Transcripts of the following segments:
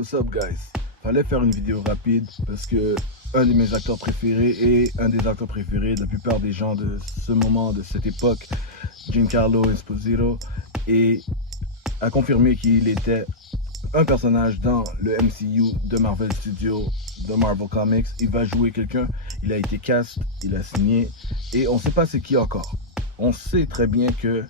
What's up guys? Fallait faire une vidéo rapide parce que un de mes acteurs préférés et un des acteurs préférés de la plupart des gens de ce moment, de cette époque, Giancarlo Esposito, a confirmé qu'il était un personnage dans le MCU de Marvel Studios, de Marvel Comics. Il va jouer quelqu'un, il a été cast, il a signé et on ne sait pas c'est qui encore. On sait très bien que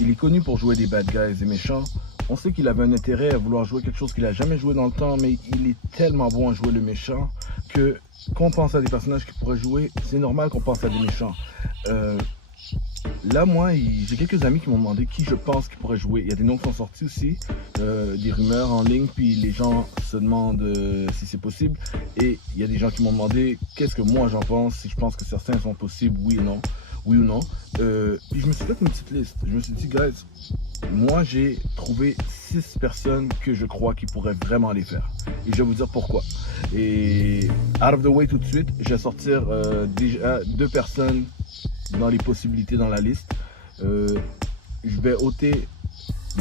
il est connu pour jouer des bad guys et méchants. On sait qu'il avait un intérêt à vouloir jouer quelque chose qu'il n'a jamais joué dans le temps, mais il est tellement bon à jouer le méchant que quand on pense à des personnages qu'il pourrait jouer, c'est normal qu'on pense à des méchants. Là, moi, j'ai quelques amis qui m'ont demandé qui je pense qu'il pourrait jouer. Il y a des noms qui sont sortis aussi, des rumeurs en ligne, puis les gens se demandent si c'est possible. Et il y a des gens qui m'ont demandé qu'est-ce que moi j'en pense, si je pense que certains sont possibles, oui ou non. Puis je me suis fait une petite liste. Je me suis dit, guys, moi j'ai trouvé 6 personnes que je crois qui pourraient vraiment les faire. Et je vais vous dire pourquoi. Et out of the way tout de suite, je vais sortir déjà 2 personnes dans les possibilités dans la liste. Je vais ôter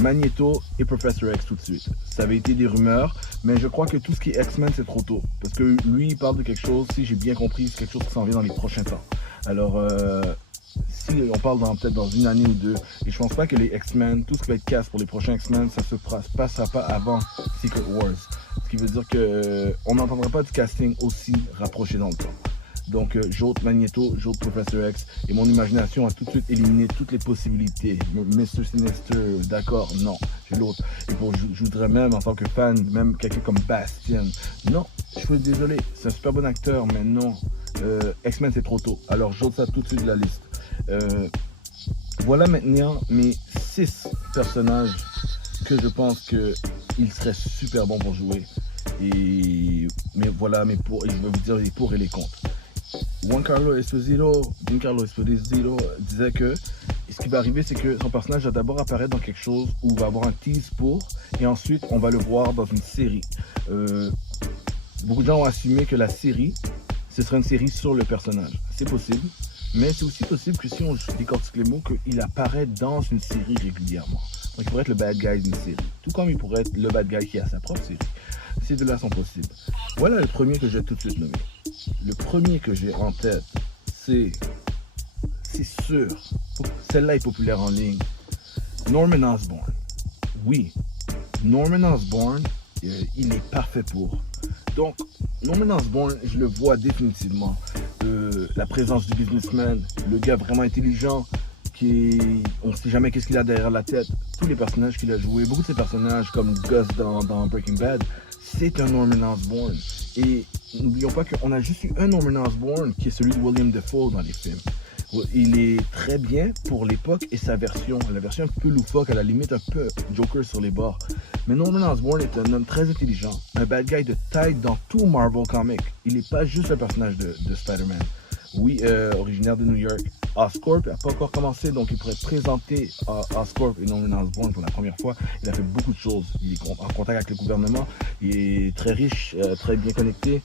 Magneto et Professor X tout de suite. Ça avait été des rumeurs, mais je crois que tout ce qui est X-Men c'est trop tôt. Parce que lui il parle de quelque chose, si j'ai bien compris, c'est quelque chose qui s'en vient dans les prochains temps. Alors si on parle peut-être dans une année ou deux, et je pense pas que les X-Men, tout ce qui va être cast pour les prochains X-Men, ça se passera pas avant Secret Wars. Ce qui veut dire que on n'entendra pas du casting aussi rapproché dans le temps. Donc j'ôte Magneto, j'ôte Professor X, et mon imagination a tout de suite éliminé toutes les possibilités. Mr. Sinister, d'accord, non, j'ai l'autre. Et je voudrais même, en tant que fan, même quelqu'un comme Bastion. Non, je suis désolé, c'est un super bon acteur, mais non, X-Men c'est trop tôt. Alors j'ôte ça tout de suite de la liste. Voilà maintenant mes 6 personnages que je pense qu'ils seraient super bons pour jouer. Mais voilà, je vais vous dire les pour et les contre. Giancarlo Esposito disait que ce qui va arriver, c'est que son personnage va d'abord apparaître dans quelque chose où il va avoir un tease pour, et ensuite on va le voir dans une série. Beaucoup de gens ont assumé que la série, ce serait une série sur le personnage. C'est possible, mais c'est aussi possible que si on décortique les mots, qu'il apparaît dans une série régulièrement. Donc il pourrait être le bad guy d'une série, tout comme il pourrait être le bad guy qui a sa propre série. Ces deux-là sont possibles. Voilà le premier que j'ai tout de suite nommé. Le premier que j'ai en tête, c'est sûr, celle-là est populaire en ligne, Norman Osborn. Oui, Norman Osborn, il est parfait pour. Donc, Norman Osborn, je le vois définitivement. La présence du businessman, le gars vraiment intelligent, on ne sait jamais qu'est-ce qu'il a derrière la tête. Tous les personnages qu'il a joués, beaucoup de ces personnages comme Gus dans Breaking Bad, c'est un Norman Osborn. Et n'oublions pas qu'on a juste eu un Norman Osborn qui est celui de William Dafoe dans les films. Il est très bien pour l'époque et sa version, la version un peu loufoque, à la limite un peu Joker sur les bords. Mais Norman Osborn est un homme très intelligent, un bad guy de taille dans tout Marvel Comics. Il n'est pas juste un personnage de Spider-Man. Oui, originaire de New York. Oscorp n'a pas encore commencé, donc il pourrait présenter Oscorp et Norman Osborn pour la première fois. Il a fait beaucoup de choses. Il est en contact avec le gouvernement. Il est très riche, très bien connecté.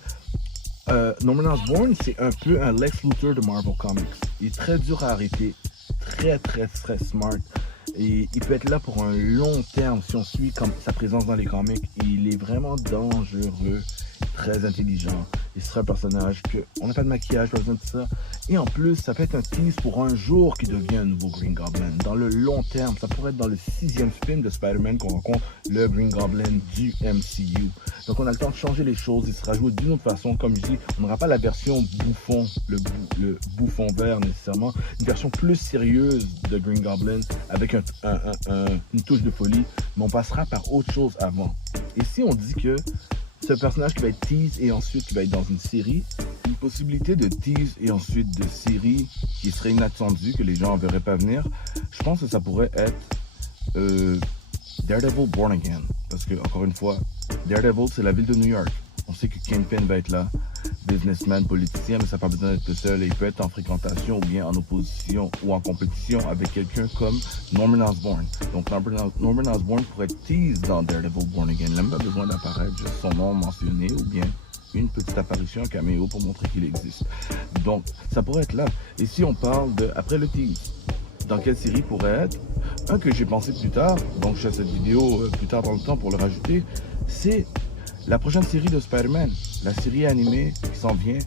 Norman Osborn, c'est un peu un Lex Luthor de Marvel Comics. Il est très dur à arrêter, très smart. Et il peut être là pour un long terme si on suit comme sa présence dans les comics. Il est vraiment dangereux, très intelligent. Il serait un personnage on n'a pas de maquillage, pas besoin de ça. Et en plus, ça peut être un tease pour un jour qui devient un nouveau Green Goblin. Dans le long terme, ça pourrait être dans le 6e film de Spider-Man qu'on rencontre le Green Goblin du MCU. Donc on a le temps de changer les choses, il sera joué d'une autre façon. Comme je dis, on n'aura pas la version bouffon, le bouffon vert nécessairement. Une version plus sérieuse de Green Goblin avec une touche de folie. Mais on passera par autre chose avant. Et si on dit que c'est un personnage qui va être tease et ensuite qui va être dans une série, une possibilité de tease et ensuite de série qui serait inattendue, que les gens ne verraient pas venir, je pense que ça pourrait être Daredevil Born Again. Parce que, encore une fois, Daredevil, c'est la ville de New York. On sait que Kingpin va être là, businessman, politicien, mais ça n'a pas besoin d'être tout seul. Il peut être en fréquentation ou bien en opposition ou en compétition avec quelqu'un comme Norman Osborn. Donc Norman Osborn pourrait être tease dans Daredevil Born Again. Il n'a même pas besoin d'apparaître, juste son nom mentionné ou bien une petite apparition, un caméo pour montrer qu'il existe. Donc ça pourrait être là. Et si on parle après le tease, dans quelle série pourrait être? Un que j'ai pensé plus tard, donc je fais cette vidéo plus tard dans le temps pour le rajouter, c'est La prochaine série de Spider-Man, la série animée qui s'en vient,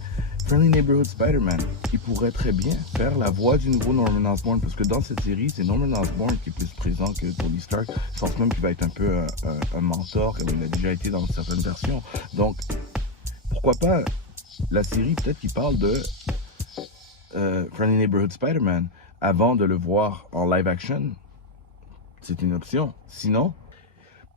Friendly Neighborhood Spider-Man, il pourrait très bien faire la voix du nouveau Norman Osborn, parce que dans cette série, c'est Norman Osborn qui est plus présent que Tony Stark. Je pense même qu'il va être un peu un mentor, comme il a déjà été dans certaines versions. Donc, pourquoi pas la série, peut-être qu'il parle de Friendly Neighborhood Spider-Man avant de le voir en live action. C'est une option. Sinon,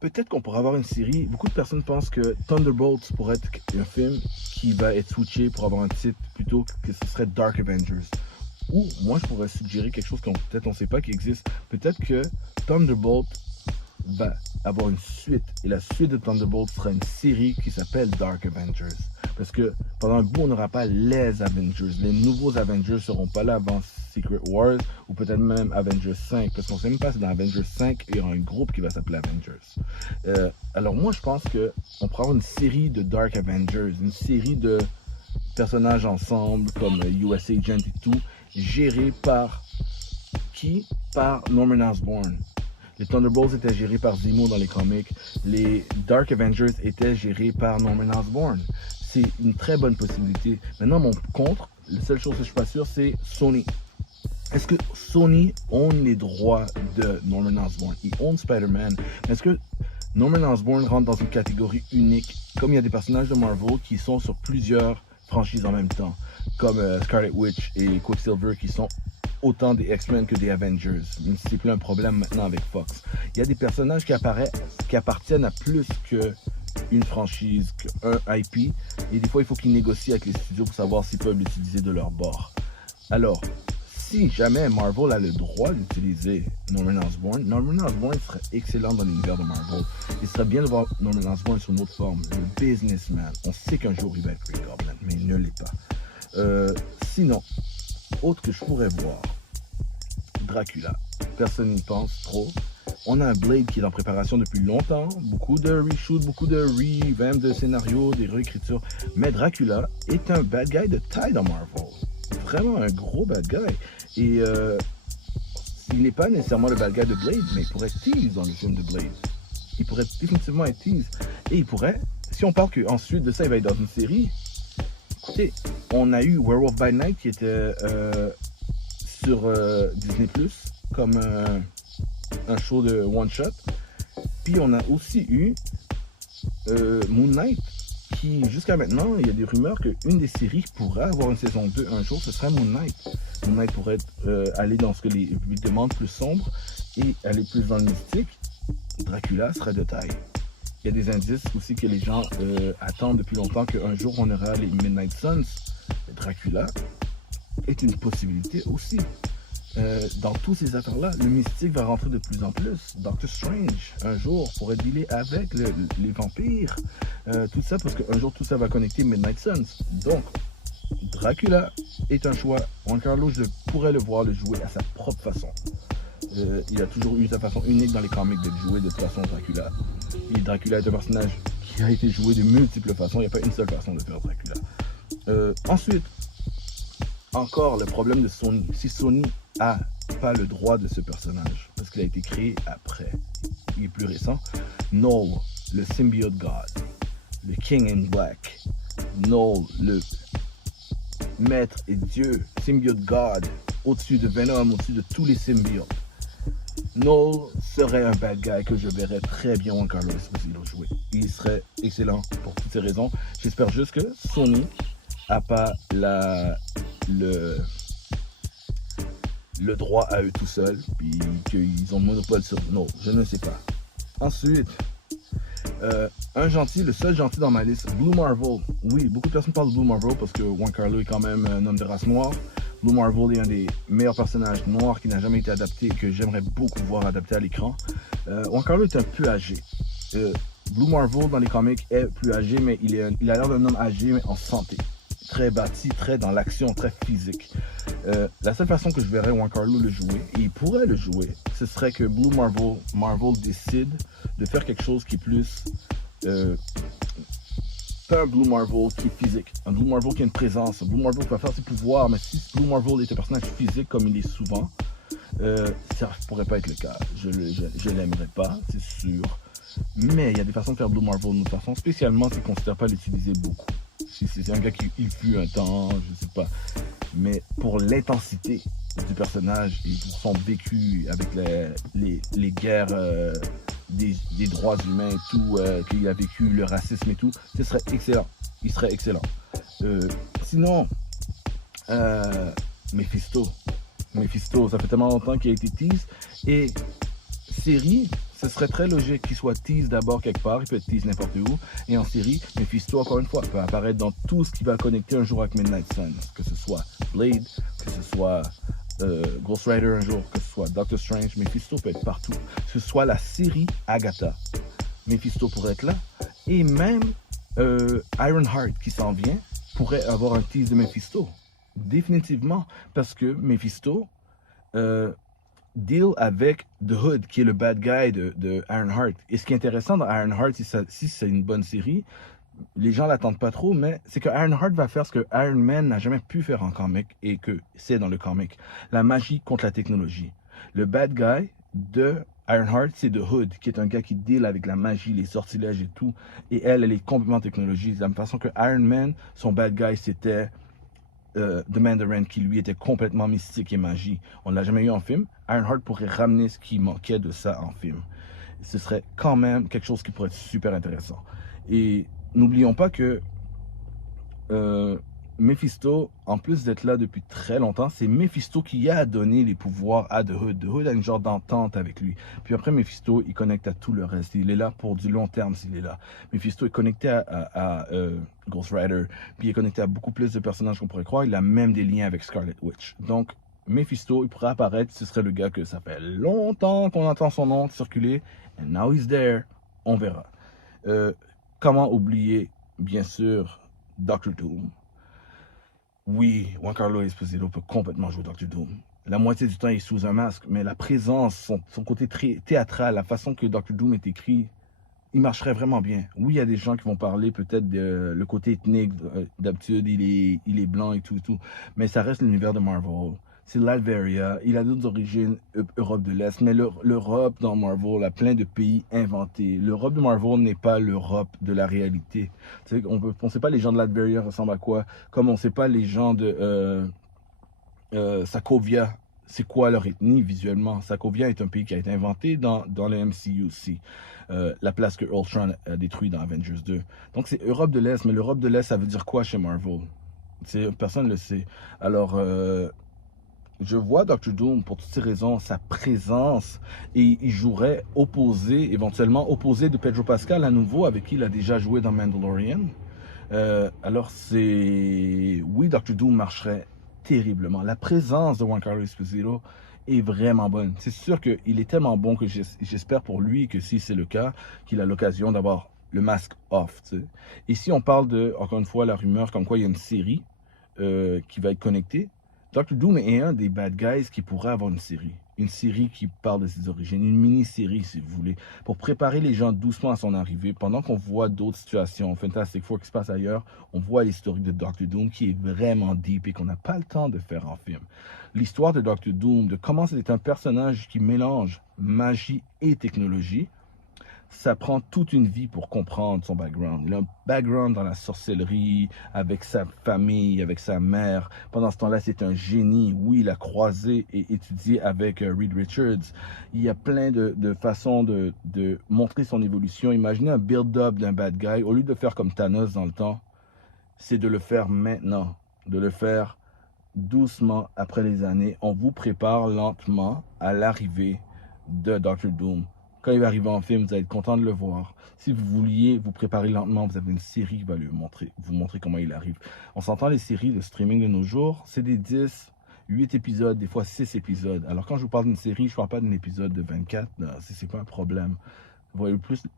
peut-être qu'on pourrait avoir une série. Beaucoup de personnes pensent que Thunderbolts pourrait être un film qui va être switché pour avoir un titre plutôt que ce serait Dark Avengers. Ou moi, je pourrais suggérer quelque chose qu'on peut-être on ne sait pas qui existe. Peut-être que Thunderbolt va avoir une suite. Et la suite de Thunderbolt sera une série qui s'appelle Dark Avengers. Parce que pendant un bout, on n'aura pas les Avengers. Les nouveaux Avengers ne seront pas là avant Secret Wars ou peut-être même Avengers 5. Parce qu'on ne sait même pas si dans Avengers 5, il y aura un groupe qui va s'appeler Avengers. Alors moi, je pense qu'on pourrait avoir une série de Dark Avengers. Une série de personnages ensemble comme US Agent et tout. Gérés par qui? Par Norman Osborn. Les Thunderbolts étaient gérés par Zemo dans les comics. Les Dark Avengers étaient gérés par Norman Osborn. C'est une très bonne possibilité. Maintenant, mon contre, la seule chose que je suis pas sûr, c'est Sony. Est-ce que Sony own les droits de Norman Osborn? Ils own Spider-Man. Est-ce que Norman Osborn rentre dans une catégorie unique, comme il y a des personnages de Marvel qui sont sur plusieurs franchises en même temps, comme Scarlet Witch et Quicksilver qui sont autant des X-Men que des Avengers. C'est plus un problème maintenant avec Fox. Il y a des personnages qui appartiennent à plus qu'une franchise, qu'un IP, et des fois il faut qu'ils négocient avec les studios pour savoir s'ils peuvent l'utiliser de leur bord. Alors, si jamais Marvel a le droit d'utiliser Norman Osborn serait excellent dans l'univers de Marvel. Il serait bien de voir Norman Osborn sur une autre forme, le businessman. On sait qu'un jour il va être Green Goblin, mais il ne l'est pas. Sinon, autre que je pourrais voir, Dracula. Personne n'y pense trop. On a un Blade qui est en préparation depuis longtemps. Beaucoup de reshoots, beaucoup de revamp de scénarios, des réécritures. Mais Dracula est un bad guy de taille dans Marvel. Vraiment un gros bad guy. Et il n'est pas nécessairement le bad guy de Blade, mais il pourrait être tease dans le film de Blade. Il pourrait définitivement être tease. Et il pourrait, si on parle qu'ensuite de ça, il va être dans une série. Écoutez, on a eu Werewolf by Night qui était sur Disney+, comme un show de one-shot. Puis on a aussi eu Moon Knight, qui jusqu'à maintenant, il y a des rumeurs qu'une des séries pourrait avoir une saison 2 un jour, ce serait Moon Knight. Moon Knight pourrait aller dans ce que les publics demandent, plus sombre, et aller plus dans le mystique. Dracula serait de taille. Il y a des indices aussi que les gens attendent depuis longtemps qu'un jour on aura les Midnight Suns. Dracula est une possibilité aussi. Dans toutes ces affaires-là, le mystique va rentrer de plus en plus. Doctor Strange, un jour, pourrait dealer avec les vampires. Tout ça parce qu'un jour, tout ça va connecter Midnight Suns. Donc, Dracula est un choix. Juan Carlos, je pourrais le voir le jouer à sa propre façon. Il a toujours eu sa façon unique dans les comics de jouer de toute façon Dracula. Et Dracula est un personnage qui a été joué de multiples façons. Il n'y a pas une seule façon de faire Dracula. Ensuite, encore le problème de Sony. Si Sony a pas le droit de ce personnage, parce qu'il a été créé après, il est plus récent, Null, le symbiote God, le King in Black, Null, le maître et Dieu, symbiote God, au-dessus de Venom, au-dessus de tous les symbiotes. Null serait un bad guy que je verrais très bien Juan Carlos Esposito jouer. Il serait excellent pour toutes ces raisons. J'espère juste que Sony n'a pas le droit à eux tout seuls, puis qu'ils ont le monopole sur Null. Je ne sais pas. Ensuite, un gentil, le seul gentil dans ma liste, Blue Marvel. Oui, beaucoup de personnes parlent de Blue Marvel parce que Juan Carlo est quand même un homme de race noire. Blue Marvel est un des meilleurs personnages noirs qui n'a jamais été adapté et que j'aimerais beaucoup voir adapté à l'écran. Juan Carlo est un peu âgé. Blue Marvel dans les comics est plus âgé, mais il a l'air d'un homme âgé mais en santé. Très bâti, très dans l'action, très physique. La seule façon que je verrais Juan Carlo le jouer, et il pourrait le jouer, ce serait que Blue Marvel décide de faire quelque chose qui est plus... pas un Blue Marvel qui est physique, un Blue Marvel qui a une présence, un Blue Marvel qui va faire ses pouvoirs, mais si Blue Marvel est un personnage physique comme il est souvent, ça pourrait pas être le cas. Je l'aimerais pas, c'est sûr. Mais il y a des façons de faire Blue Marvel d'une autre façon, spécialement s'il ne considère pas l'utiliser beaucoup. Si c'est un gars qui il fut un temps, je sais pas. Mais pour l'intensité du personnage et pour son vécu avec les guerres des droits humains et tout, qu'il a vécu, le racisme et tout, ce serait excellent. Il serait excellent. Sinon, Mephisto. Mephisto, ça fait tellement longtemps qu'il a été tease. Et série, ce serait très logique qu'il soit tease d'abord quelque part, il peut être tease n'importe où, et en série, Mephisto, encore une fois, peut apparaître dans tout ce qui va connecter un jour avec Midnight Suns, que ce soit Blade, que ce soit Ghost Rider un jour, que ce soit Doctor Strange, Mephisto peut être partout, que ce soit la série Agatha, Mephisto pourrait être là, et même Ironheart qui s'en vient pourrait avoir un tease de Mephisto, définitivement, parce que Mephisto deal avec The Hood, qui est le bad guy de Ironheart. Et ce qui est intéressant dans Ironheart, si c'est une bonne série, les gens l'attendent pas trop, mais c'est que Ironheart va faire ce que Iron Man n'a jamais pu faire en comic et que c'est dans le comic. La magie contre la technologie. Le bad guy de Ironheart, c'est The Hood, qui est un gars qui deal avec la magie, les sortilèges et tout. Et elle est complètement technologique. De la même façon que Iron Man, son bad guy, c'était The Mandarin, qui lui était complètement mystique et magie. On ne l'a jamais eu en film. Ironheart pourrait ramener ce qui manquait de ça en film. Ce serait quand même quelque chose qui pourrait être super intéressant. Et n'oublions pas que Mephisto, en plus d'être là depuis très longtemps, c'est Mephisto qui a donné les pouvoirs à The Hood. The Hood a une genre d'entente avec lui. Puis après, Mephisto, il connecte à tout le reste. Il est là pour du long terme s'il est là. Mephisto est connecté à Ghost Rider, puis il est connecté à beaucoup plus de personnages qu'on pourrait croire. Il a même des liens avec Scarlet Witch. Donc, Mephisto, il pourrait apparaître, ce serait le gars que ça fait longtemps qu'on entend son nom circuler. And now he's there. On verra. Comment oublier, bien sûr, Doctor Doom. Oui, Giancarlo Esposito peut complètement jouer Doctor Doom. La moitié du temps, il est sous un masque, mais la présence, son côté très théâtral, la façon que Doctor Doom est écrit, il marcherait vraiment bien. Oui, il y a des gens qui vont parler peut-être de le côté ethnique. D'habitude, il est blanc et tout, mais ça reste l'univers de Marvel. C'est l'Alveria, il a d'autres origines, Europe de l'Est, mais l'Europe dans Marvel a plein de pays inventés. L'Europe de Marvel n'est pas l'Europe de la réalité. On ne sait pas les gens de l'Alveria ressemblent à quoi, comme on ne sait pas les gens de Sokovia, c'est quoi leur ethnie visuellement. Sokovia est un pays qui a été inventé dans le MCU aussi. La place que Ultron a détruit dans Avengers 2. Donc c'est Europe de l'Est, mais l'Europe de l'Est, ça veut dire quoi chez Marvel? Personne ne le sait. Alors, je vois Doctor Doom pour toutes ces raisons, sa présence, et il jouerait éventuellement opposé de Pedro Pascal à nouveau, avec qui il a déjà joué dans Mandalorian. Alors oui, Doctor Doom marcherait terriblement. La présence de Giancarlo Esposito est vraiment bonne. C'est sûr qu'il est tellement bon que j'espère pour lui que si c'est le cas, qu'il a l'occasion d'avoir le masque off. T'sais. Et si on parle de, encore une fois, la rumeur comme quoi il y a une série qui va être connectée, Doctor Doom est un des bad guys qui pourrait avoir une série. Une série qui parle de ses origines, une mini-série si vous voulez, pour préparer les gens doucement à son arrivée. Pendant qu'on voit d'autres situations, Fantastic Four qui se passe ailleurs, on voit l'historique de Doctor Doom qui est vraiment deep et qu'on n'a pas le temps de faire en film. L'histoire de Doctor Doom, de comment c'est un personnage qui mélange magie et technologie, ça prend toute une vie pour comprendre son background. Il a un background dans la sorcellerie, avec sa famille, avec sa mère. Pendant ce temps-là, c'est un génie. Oui, il a croisé et étudié avec Reed Richards. Il y a plein de façons de montrer son évolution. Imaginez un build-up d'un bad guy. Au lieu de faire comme Thanos dans le temps, c'est de le faire maintenant. De le faire doucement après les années. On vous prépare lentement à l'arrivée de Doctor Doom. Quand il va arriver en film, vous allez être content de le voir. Si vous vouliez vous préparer lentement, vous avez une série qui va vous montrer comment il arrive. On s'entend, les séries de streaming de nos jours, c'est des 10, 8 épisodes, des fois 6 épisodes. Alors quand je vous parle d'une série, je ne parle pas d'un épisode de 24, c'est pas un problème.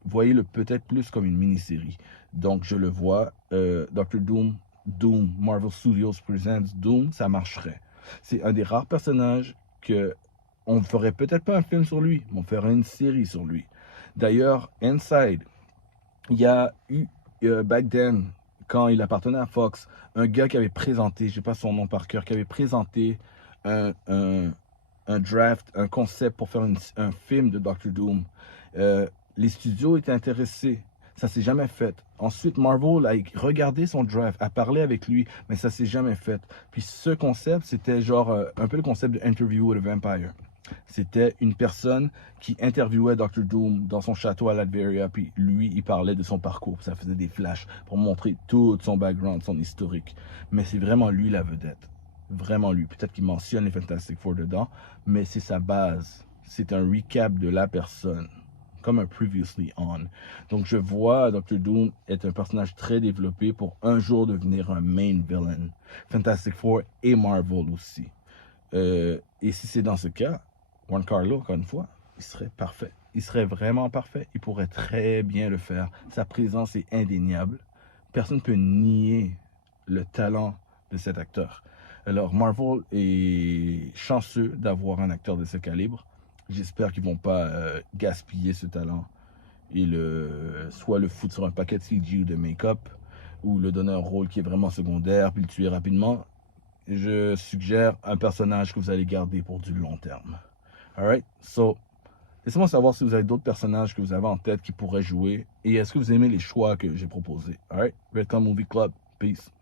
Voyez-le peut-être plus comme une mini-série. Donc je le vois, Doctor Doom, Marvel Studios Presents Doom, ça marcherait. C'est un des rares personnages que on ne ferait peut-être pas un film sur lui, mais on ferait une série sur lui. D'ailleurs, Inside, il y a eu, back then, quand il appartenait à Fox, un gars qui avait présenté, je ne sais pas son nom par cœur, qui avait présenté un draft, un concept pour faire un film de Doctor Doom. Les studios étaient intéressés. Ça s'est jamais fait. Ensuite, Marvel a regardé son draft, a parlé avec lui, mais ça s'est jamais fait. Puis ce concept, c'était genre un peu le concept de Interview with a Vampire. C'était une personne qui interviewait Dr. Doom dans son château à Latveria, puis lui, il parlait de son parcours. Ça faisait des flashs pour montrer tout son background, son historique. Mais c'est vraiment lui la vedette. Vraiment lui. Peut-être qu'il mentionne les Fantastic Four dedans, mais c'est sa base. C'est un recap de la personne, comme un Previously On. Donc je vois Dr. Doom être un personnage très développé pour un jour devenir un main villain. Fantastic Four et Marvel aussi. Et si c'est dans ce cas, Giancarlo, encore une fois, il serait parfait. Il serait vraiment parfait. Il pourrait très bien le faire. Sa présence est indéniable. Personne ne peut nier le talent de cet acteur. Alors, Marvel est chanceux d'avoir un acteur de ce calibre. J'espère qu'ils ne vont pas gaspiller ce talent et soit le foutre sur un paquet de CG ou de make-up, ou le donner un rôle qui est vraiment secondaire, puis le tuer rapidement. Je suggère un personnage que vous allez garder pour du long terme. Alright? So, laissez-moi savoir si vous avez d'autres personnages que vous avez en tête qui pourraient jouer. Et est-ce que vous aimez les choix que j'ai proposés? Alright? Redcon Movie Club. Peace.